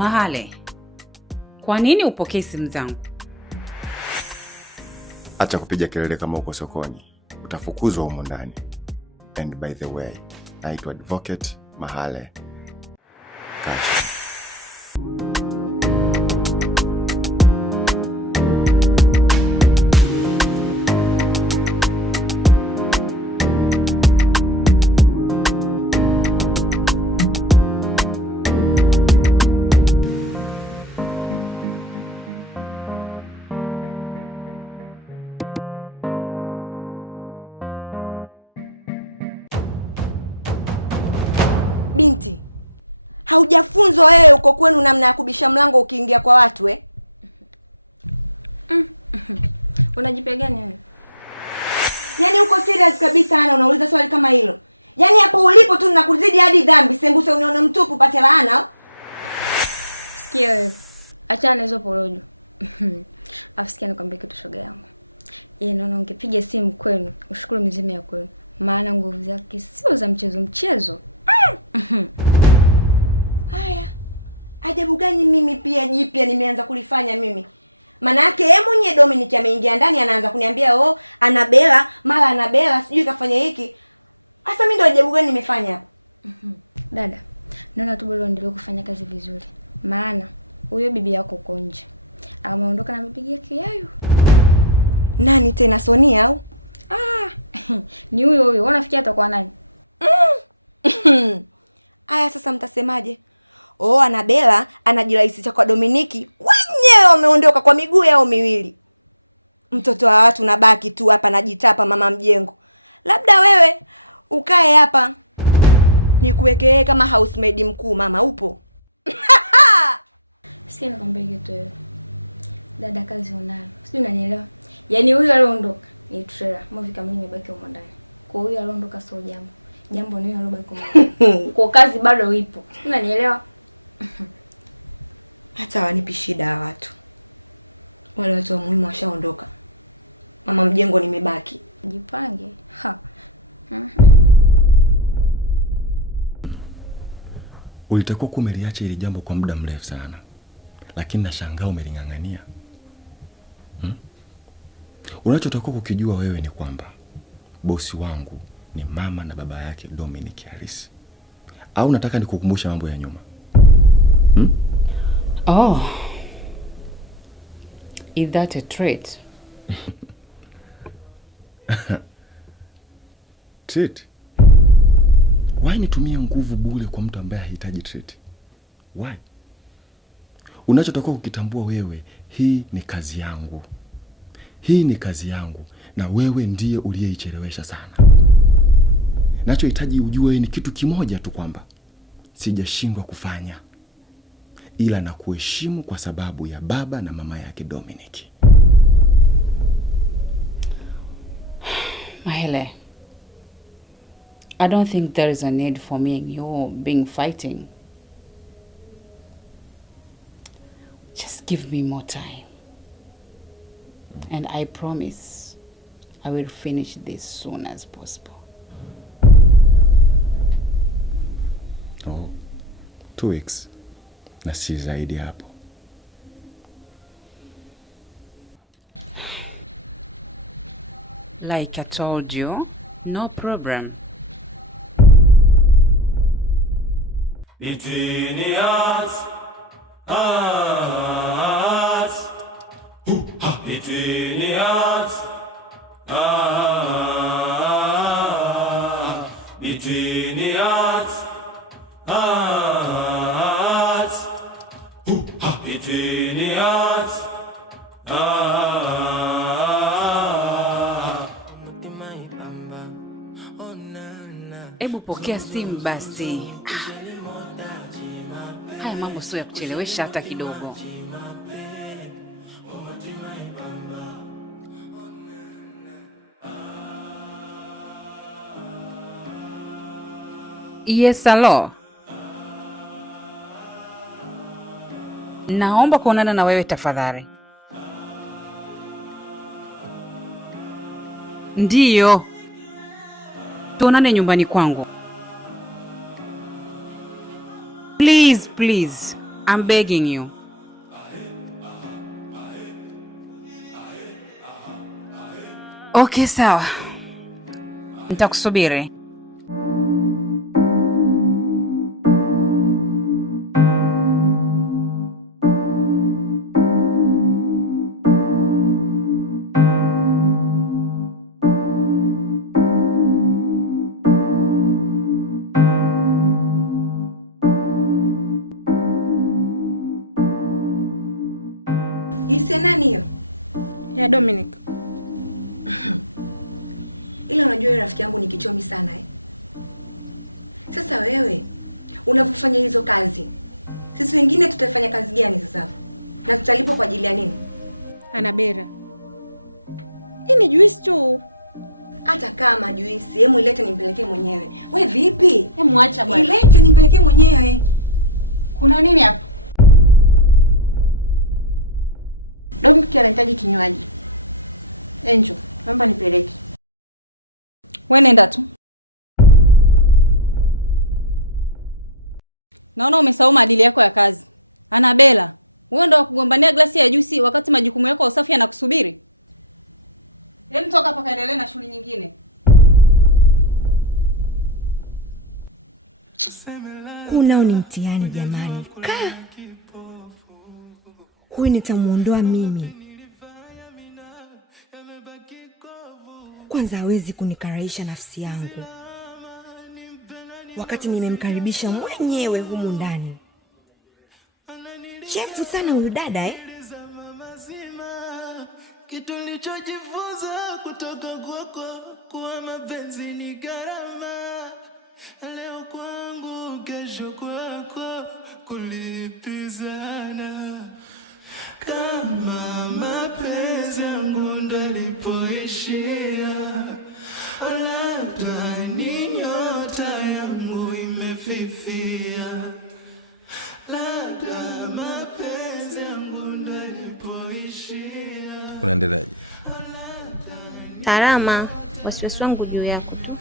Mahale, kwa nini upokee simu zangu? Acha kupiga kelele kama uko sokoni. Utafukuzwa humo ndani. And by the way, naitwa Advocate Mahale. Binti, haujafunzwa wewe uko kwenu namna ya kubisha mlango ukiingia kwa watu Unajipea gani wewe? Yaani uko serious kabisa ana unauliza swali kama hilo? Yaani hapo ulipo tu ninakuzidi hadi dhambi, sembuse unione mtupu upate laana. Sikia wewe. Achana na hizo porojo. Afisikia nikwambie kitu shoga yangu. Yeye naona ungepiga simu kwenu, ushukuru mizimu ya kwenu. Maana nguvu zake sio za mchezo. Haya. Ajabu gani mimi pia jipya nimeanza kulifanya mimi? Maana yake yeye mwenyewe Dominic ameingia ndani anaanza kuniambia Anabela, mara Anabela sijui kafanya hiki. Sasa mimi ndo ajabu gani nimefanya hapa? Dada, naona tu bado endelee kufanya kazi vizuri. Maana huyo bibi yako uko nje. Ameondoka na amepigia kiayu. Nani tena, Sonia au? Ni huyo. Unafikia atakuwa nani? Aya, sasa mtasemaje? Anabela anajirahisisha kwa Dominiki, wenyewe wameondoka kwa miguu yao miwili. Mtoto wa watu nabaki tu hapa najitapa mama mjengo. Labda wewe ukae hapa nikuwekee kama housemaid mkuu. Mama upo? Sikia nikwambie kitu wewe. Dada, kazi unayo. Sijui unanielewa? Yaani huyu aliondoka ni trailer. Movie kama imebaki huko ndani. Kwa huyu aliondoka sio jambo. Jambo ni alobaki huko ndani. Kwa kazi bado ipo. Unanielewa? Hata wanipi shida watu. Wale watu wa muhimu washaondoka. Mama mjengo nimebaki. Jipange. Ulitakuwa kumeliacha ili jambo kwa muda mrefu sana. Lakini nashangaa umelingangania. Unachotakiwa kukijua wewe ni kwamba bosi wangu ni mama na baba yake Dominic Harris. Au nataka nikukumbusha mambo ya nyuma? Is that a threat? Threat? Why nitumie nguvu bure kwa mtu ambaye hahitaji threat? Why? Unachotakiwa kukitambua wewe, hii ni kazi yangu. Hii ni kazi yangu na wewe ndiye uliyeichelewesha sana. Nachohitaji ujue ni kitu kimoja tu, kwamba sijashindwa kufanya, ila na kuheshimu kwa sababu ya baba na mama yake Dominic. Mahale, I don't think there is a need for me and you being fighting. Just give me more time. And I promise I will finish this soon as possible. 2 weeks. Na si zaidi hapo. Like I told you, no problem. Itiniat, itiniat, itiniat, itiniat. Ebu pokea simu basi. Haya mambo sio ya kuchelewesha hata kidogo. Yes, hello. Naomba kuonana na wewe tafadhali. Ndiyo. Tuonane nyumbani kwangu. Please, I'm begging you. Okay, sawa. Nitakusubiri. Juisi ya nani hiyo? Ya Dominic. Ila unajua rafiki yangu ni kichomi sana eh. Sasa wewe unapofanya hizo kazi, sisi wengine tutafanya kazi gani sasa? Na tutalipwa kwa ajili ya nini? Anabera. Hii ni juisi tu. Hata kama juisi, hemu ilete nimpelekee mwenyewe. We vipi? Hemu acha bwana. Ilete nimpelekee mwenyewe. Kuna nini hapa? Dominic anahitaji kinywaji. Angel, naomba nipeleke. Wewe nenda tu. Naona umesahau maadili yako ya kazi. Anabela, wewe ndo wakugombania glasi ya juisi wakati majukumu yako ya usafi yanakusubiri? Hem, toka hapa kaendelee na shughuli nyingine. Huu nao ni mtihani jamani. Huyu nitamuondoa mimi. Kwanza hawezi kunikaraisha nafsi yangu wakati nimemkaribisha mwenyewe humu ndani. Chefu sana huyu dada eh? Kitu nilichojifunza kutoka kwako, kuwa mapenzi ni gharama. Leo kwangu, kesho kwako, kulipizana. Kama mapenzi yangu ndo lipoishia, labda ni nyota yangu imefifia. Labda mapenzi yangu ndo lipoishia. Unaendeleaje? Salama, wasiwasi wangu juu yako tu.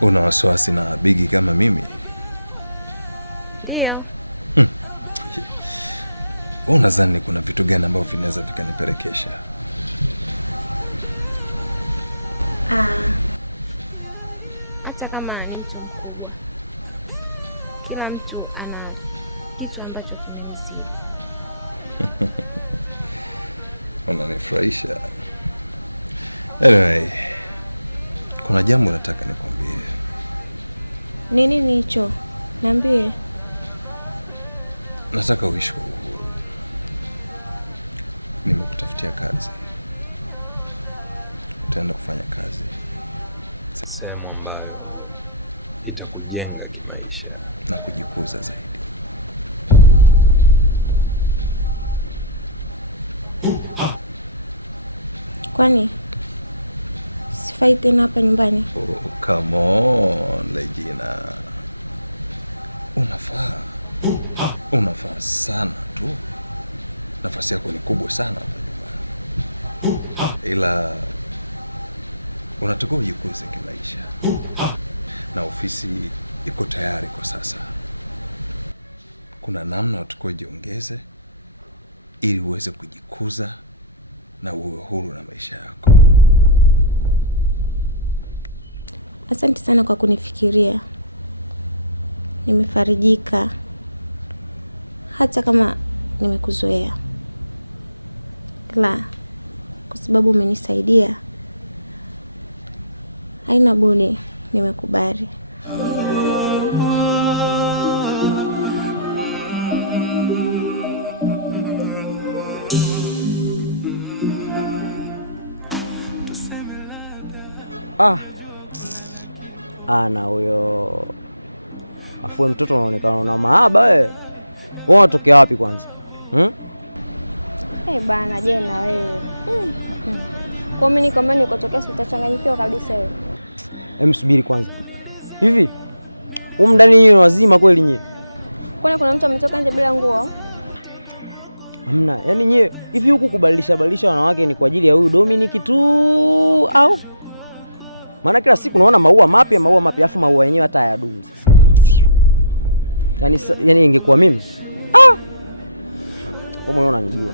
Una wasiwasi na Bigi kama mimi? Ndio. Wewe unadhani kuna vitu gani ambavyo vinaweza vikanipelekesha? Hata kama ni mtu mkubwa, kila mtu ana kitu ambacho kimenisibu. Unanifurahisha. Anyway, kuna jambo nataka nikwambie. Ni nini hicho? Niambie. Nataka uishi kwa uhuru. Nimekutafutia kazi. Utaenda kufanya kazi sehemu ambayo itakujenga kimaisha na kujikuza zaidi. Kwani sifai tena hapa nyumbani? Oh, come on, Regina. Unafaa sana tu. Nafasi yako ni kubwa sana hapa nyumbani. Ila unatakiwa ujikuze kimaisha. Na ofisi iko tayari kwa sasa. Kuna namna unatakiwa ujiongeze ili uweze kujikuza na uwe huru na maisha yako. Asante sana kwa kunifikiria. Nimefarijika. Hata kama nimekuzoea. La, kwa sababu umenisaidia. Haina budi, nimekubali. Ana huyo afue mtoto anaonekana una mahaba wewe. Wewe unatokea wapi kwanza? Bana, je na wewe? Kwa mimi kama nikotokea utachanganyikiwa kabisa wewe. Subiri kwanza. Hivi ndani yeye wazima kweli nyie? Kwani kuna mtu ametoka nje bila nguo? Hamna. Yaani nyie hivi huku kubadilisha wanawake ni kwa ajili ya huyu Dominic tu au? Maana kila siku unaona maua mapya, afu maua yenyewe hata hayadumu. Yaani ingekuwa mimi. Kama wewe unanijua.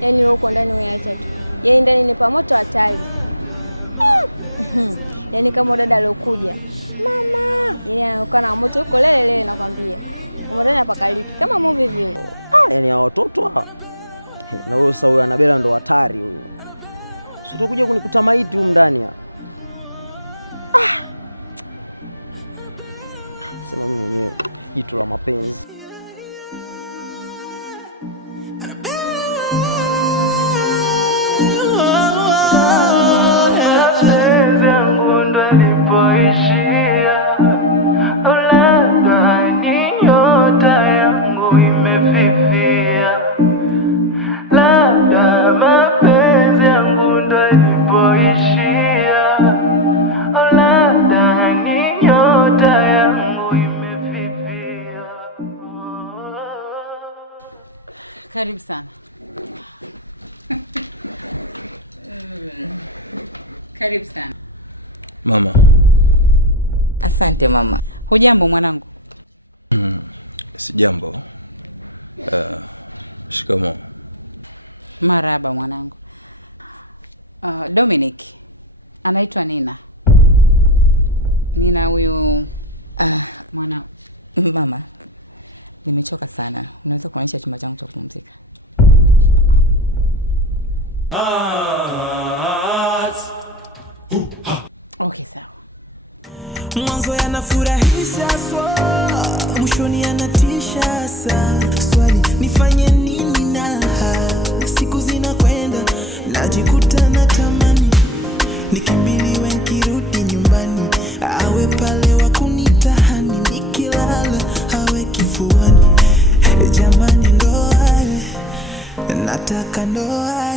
Yaani wewe uko ndani umeacha tu. Yaani ndani ni pamoto hatari. Yaani kama dada alokuja. Mama, yaani anaoka na moto huko lele nakwambia. Umo ndani apakaliki kama movie vile. Yaani hao watoto na wewe sasa, huyo Anabela ndo hatari huyo. Sio utakuja kunikuta maiti huko ndani. Sema mimi mwenyewe jitu la mapenzi. Karibu sana. Karibu sana. Mama. Asante mama. Hujambo mwanangu? Si jambo. Shikamoo. Marahaba mwanangu. Dominic. Anaitwa Nina. Nina huyu mwana. Mama, nimechoka sana. Unaweza kuonyesha chumba changu cha kupumzika? Okay, sawa. Mwanzo yanafurahisha mwishoni yanatisha sana. Swali nifanye nini na siku zinakwenda, najikuta natamani nikimbiliwe nikirudi nyumbani, awe pale wa kunitahani, nikilala awe kifuani. Jamani ndoa, nataka ndoa,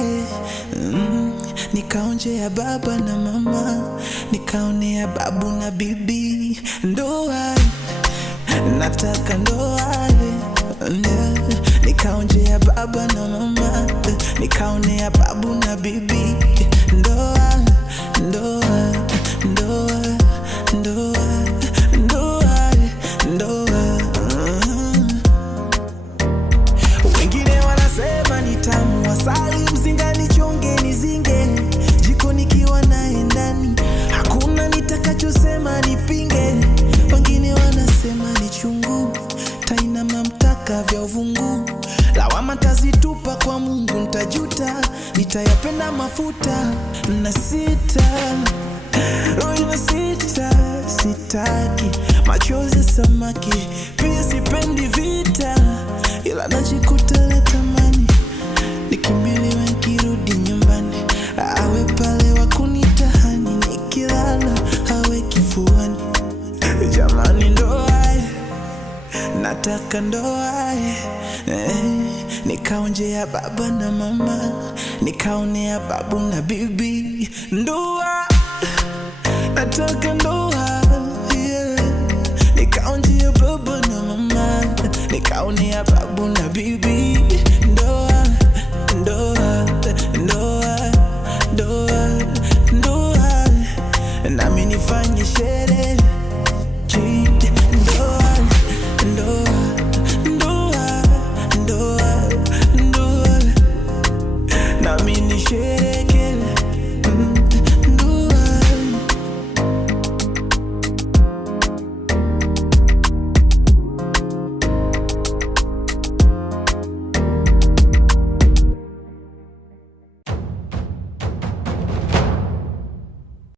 nikaonje ya baba na mama, nikaone ya babu na bibi. Ndoa, nataka ndoa, nikaonje ya baba na mama, nikaone ya babu na bibi. Ndoa, ndoa, ndoa, ndoa, ndoa, ndoa. Wengine wanasema ni tamu asali, mzinga nichonge nizinge, jiko nikiwa naye ndani, hakuna nitakachosema nipinge. Wengine wanasema ni chungu, tainama mtaka vya uvungu, lawama tazitupa kwa Mungu, ntajuta, nitayapenda mafuta na sitaki machozi ya samaki, pia sipendi vita, ila najikuta natamani nikimbiliwe nikirudi nyumbani, awe pale wa kunitahani, nikilala awe kifuani. Jamani ndoa, nataka ndoa, nikaonje ya baba na mama, nikaone ya babu na bibi. Ndoa